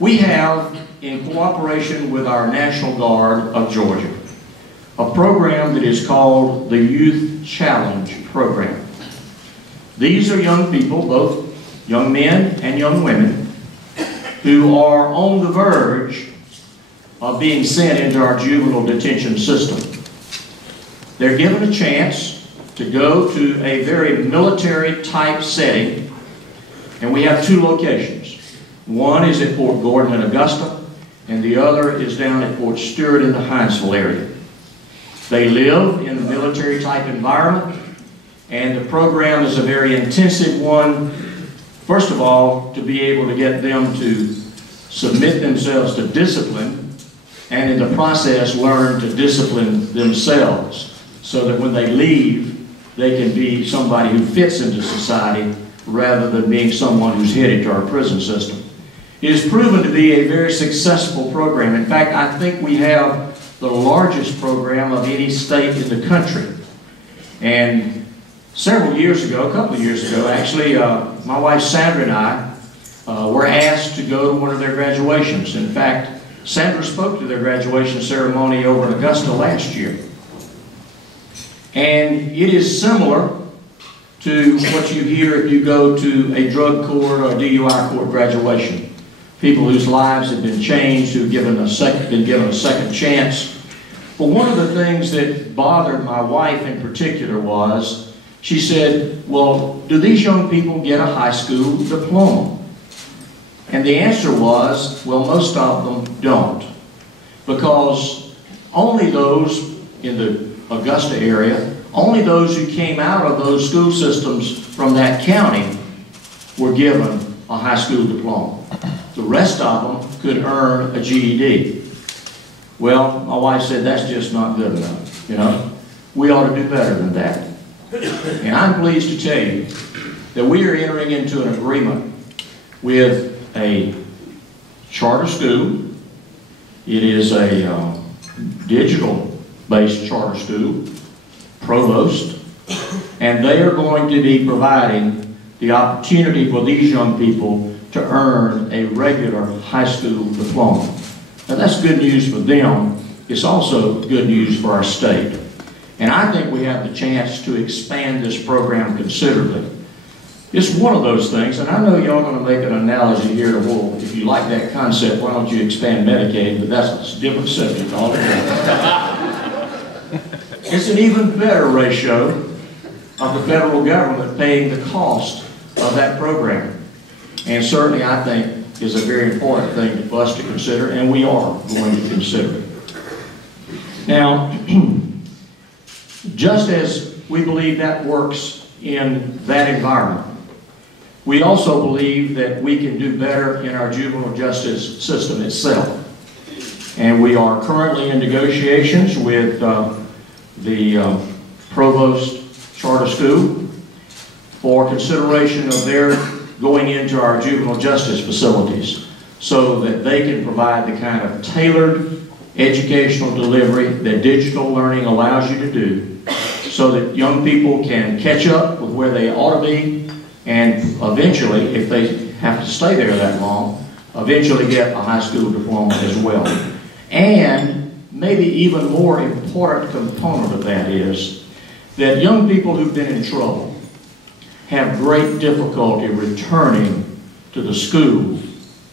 We have, in cooperation with our National Guard of Georgia, a program that is called the Youth Challenge Program. These are young people, both young men and young women, who are on the verge of being sent into our juvenile detention system. They're given a chance to go to a very military-type setting, and we have two locations. One is at Fort Gordon in Augusta, and the other is down at Fort Stewart in the Hinesville area. They live in a military-type environment, and the program is a very intensive one. First of all, to be able to get them to submit themselves to discipline, and in the process learn to discipline themselves, so that when they leave, they can be somebody who fits into society rather than being someone who's headed to our prison system. It has proven to be a very successful program. In fact, I think we have the largest program of any state in the country. And several years ago, a couple of years ago actually, my wife Sandra and I were asked to go to one of their graduations. In fact, Sandra spoke to their graduation ceremony over in Augusta last year. And it is similar to what you hear if you go to a drug court or a DUI court graduation. People whose lives have been changed, who've been given a second chance. But one of the things that bothered my wife in particular was, she said, well, do these young people get a high school diploma? And the answer was, well, most of them don't. Because only those in the Augusta area, only those who came out of those school systems from that county were given a high school diploma. The rest of them could earn a GED. Well, my wife said that's just not good enough. You know, we ought to do better than that. And I'm pleased to tell you that we are entering into an agreement with a charter school. It is a digital-based charter school, Provost, and they are going to be providing the opportunity for these young people to earn a regular high school diploma. Now that's good news for them. It's also good news for our state. And I think we have the chance to expand this program considerably. It's one of those things, and I know y'all are going to make an analogy here to, well, if you like that concept, why don't you expand Medicaid? But that's a different subject altogether. It's an even better ratio of the federal government paying the cost of that program. And certainly, I think, is a very important thing for us to consider, and we are going to consider it. Now, just as we believe that works in that environment, we also believe that we can do better in our juvenile justice system itself. And we are currently in negotiations with the Provost Charter School for consideration of their going into our juvenile justice facilities so that they can provide the kind of tailored educational delivery that digital learning allows you to do, so that young people can catch up with where they ought to be, and eventually, if they have to stay there that long, eventually get a high school diploma as well. And maybe even more important component of that is that young people who've been in trouble have great difficulty returning to the school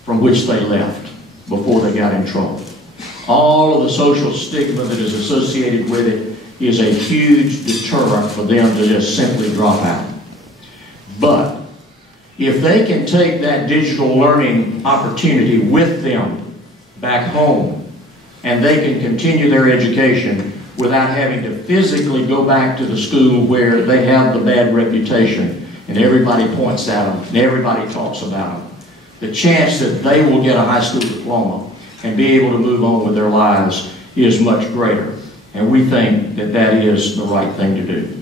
from which they left before they got in trouble. All of the social stigma that is associated with it is a huge deterrent for them to just simply drop out. But if they can take that digital learning opportunity with them back home, and they can continue their education without having to physically go back to the school where they have the bad reputation and everybody points at them and everybody talks about them, the chance that they will get a high school diploma and be able to move on with their lives is much greater. And we think that that is the right thing to do.